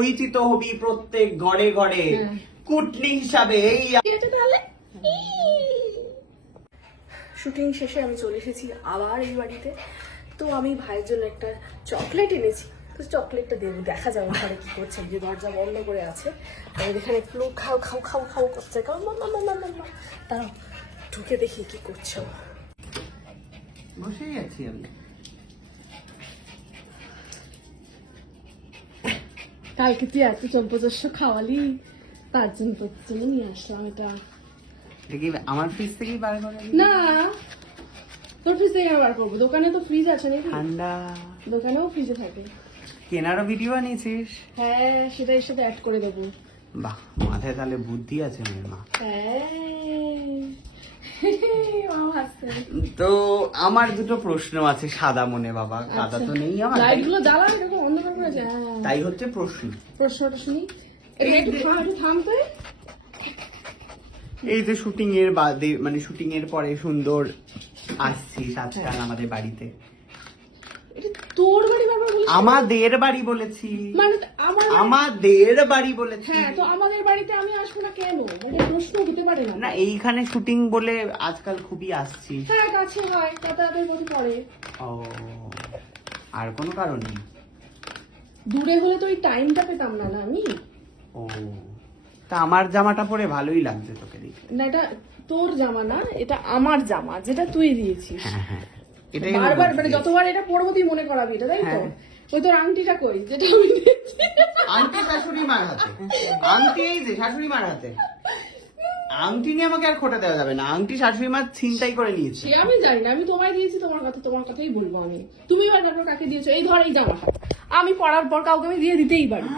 পরিচিত হবি প্রত্যেক ঘরে ঘরে কুটনি হিসাবে। এই শুটিং শেষে আমি চলে এসেছি আবার এই বাড়িতে। তো আমি ভাইয়ের জন্য একটা চকলেট এনেছি, তো চকলেটটা দেবো, দেখা যাবে ঘরে কি করছে। যে দরজা বন্ধ করে আছে, আমি এখানে একটু খাও খাও খাও খাও করছে, তারা ঢুকে দেখি কি করছে। বসেই আছি আমি। কালকে তুই এত চম্পচস্য খাওয়ালি, তার জন্য তোর জন্য নিয়ে আসলাম এটা। আমার ফ্রিজ থেকেই বার করে? না, তোর ফ্রিজ থেকে বার করবো, দোকানে তো ফ্রিজ আছে নাকি? ঠান্ডা দোকানেও ফ্রিজে থাকে। কেনারও ভিডিও বানিয়েছিস? হ্যাঁ, সেটাই সাথে অ্যাড করে দেবো। বাহ, মাথায় তাহলে বুদ্ধি আছে মেয়ের মা। তো আমার দুটো প্রশ্ন আছে সাদা মনে বাবা, কাদা তো নেই আমার। লাইটগুলো জ্বালা, এরকম অন্ধকার করে যায়। তাই হচ্ছে প্রশ্ন। প্রশ্নটা শুনি, একটু থামতে। এই যে শুটিং এর বাদে, মানে শুটিং এর পরে সুন্দর আসছি আজকাল আমাদের বাড়িতে। তোর বাড়ি বাবা বলেছি? আমাদের বাড়ি বলেছি, মানে আমাদের বাড়ি বলেছি। হ্যাঁ, তো আমাদের বাড়িতে আমি আসবো না কেন? মানে প্রশ্ন হতে পারে না। না, এইখানে শুটিং বলে আজকাল খুবই আসছি। হ্যাঁ, কাছে হয়, যাতায়াতের মধ্যে পড়ে। ও, আর কোনো কারণ নেই? দূরে হলে তো ওই টাইমটা পেতাম না আমি। ও, তা আমার জামাটা পরে ভালোই লাগছে তোকে দেখে। না, এটা তোর জামা না, এটা আমার জামা, যেটা তুই দিয়েছিস। হ্যাঁ হ্যাঁ, এটাই বারবার মানে যতবার এটা পরবো তুই মনে করাবি এটা, তাই তো? ওই তোর আংটিটা কই, যেটা আমি দিয়েছি? আংটি শাশুড়ি মার হাতে, আংটি এই যে শাশুড়ি মার হাতে। আংটি নিয়ে আমাকে আর খোটা দেওয়া যাবে না, আংটি শাশুড়ি মা ছিনতাই করে নিয়েছে। সে আমি জানি না, আমি তোমায় দিয়েছি, তোমার কথাই বলবো আমি। তুমি এবার তারপর কাকে দিয়েছো? এই ধর এই জামা আমি পরার পর কাউকে আমি দিয়ে দিতেই পারি।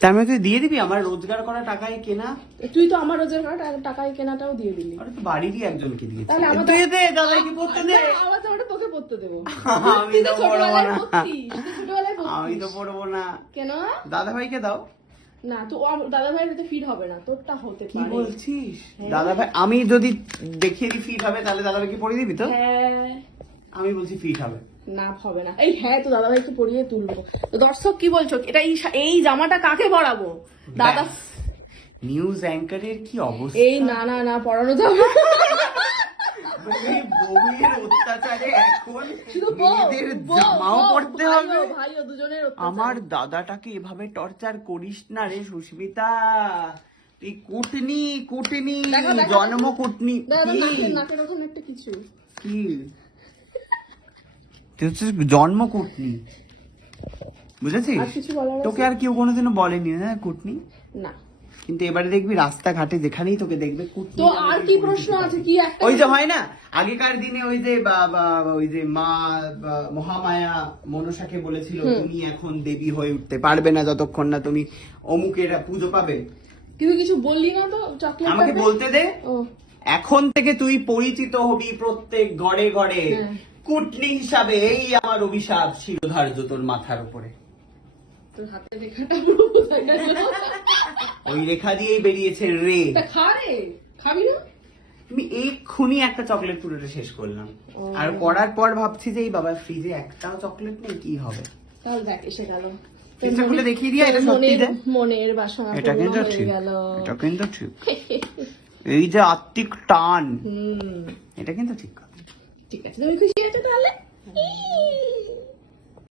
তার মানে তুই দিয়ে দিবি আমার রোজগার করা টাকায় কেনা? তুই তো আমার রোজগার করা টাকায় কেনাটাও দিয়ে দিলি। আরে তো বাড়িরই একজনকে দিয়েছি। তাহলে আমার তুই দে, দাদাকে পড়তে দে। আমার তো ওটা তোকে পড়তে দেবো। আমি তো পড়বো না। ছোটবেলায় আমি তো পড়বো না। কেন? দাদা ভাইকে দাও না, তো দাদা ভাই যাতে ফিট হবে না, তোরটা হতে কি পারে। বলছিস? দাদা ভাই আমি যদি দেখিয়ে দিই ফিট হবে, তাহলে দাদা ভাইকে পড়িয়ে দিবি তো? হ্যাঁ। আমি বলছি ফিট হবে না, হবে না। এই হ্যাঁ, তো দাদা ভাইকে পরিয়ে তুলবো। তো দর্শক কি বলছো, এটা এই জামাটা কাকে পরাবো? দাদা নিউজ অ্যাঙ্কারের কি অবস্থা! এই না না না, পড়ানো যাবে না। বউয়ের অত্যাচারে এখন শুধু মেয়েদের জামাও পড়তে হবে। ভাইও দুজনের আমার দাদাটাকে এভাবে টর্চার করিস না রে সুস্মিতা। তুই কুটনি কুটনি, জন্ম কুটনি। নাকের ওখানে একটা কিছু কি তুই হচ্ছে জন্ম কুটনি, বুঝেছিস? তোকে আর কেউ কোনোদিনও বলেনি না কুটনি? না, কিন্তু এবারে দেখবি রাস্তাঘাটে যেখানেই তোকে দেখবে কুটনি। তো আর কি প্রশ্ন আছে? কি একটা ওই যে হয় না আগেকার দিনে ওই যে মা মহামায়া মনসাকে বলেছিল তুমি এখন দেবী হয়ে উঠতে পারবে না যতক্ষণ না তুমি অমুকের পুজো পাবে। কিন্তু কিছু বললি না তো। চকলেট আমাকে বলতে দে। ও, এখন থেকে তুই পরিচিত হবি প্রত্যেক ঘরে ঘরে কুটনি হিসাবে। এই আমার অভিশাপ শিরোধার্য তোর মাথার উপরে। তোর হাতের রেখাটা পুরো বোঝা গেল। ওই রেখা দিয়েই বেরিয়েছে রে। খা রে, খাবি না? তুমি এক্ষুনি একটা চকলেট পুরোটা শেষ করলাম, আর করার পর ভাবছি যে এই বাবা ফ্রিজে একটাও চকলেট নেই, কি হবে? তাহলে দেখ এসে গেল। ফ্রিজটা খুলে দেখিয়ে দিয়া, এটা সত্যি যে মনের বাসনা এটা কিন্তু পূর্ণ ঠিক, হয়ে গেল। এটা কিন্তু ঠিক। এই যে আত্মিক টান, এটা কিন্তু ঠিক কথা। ঠিক আছে, তুমি খুশি আছো তাহলে?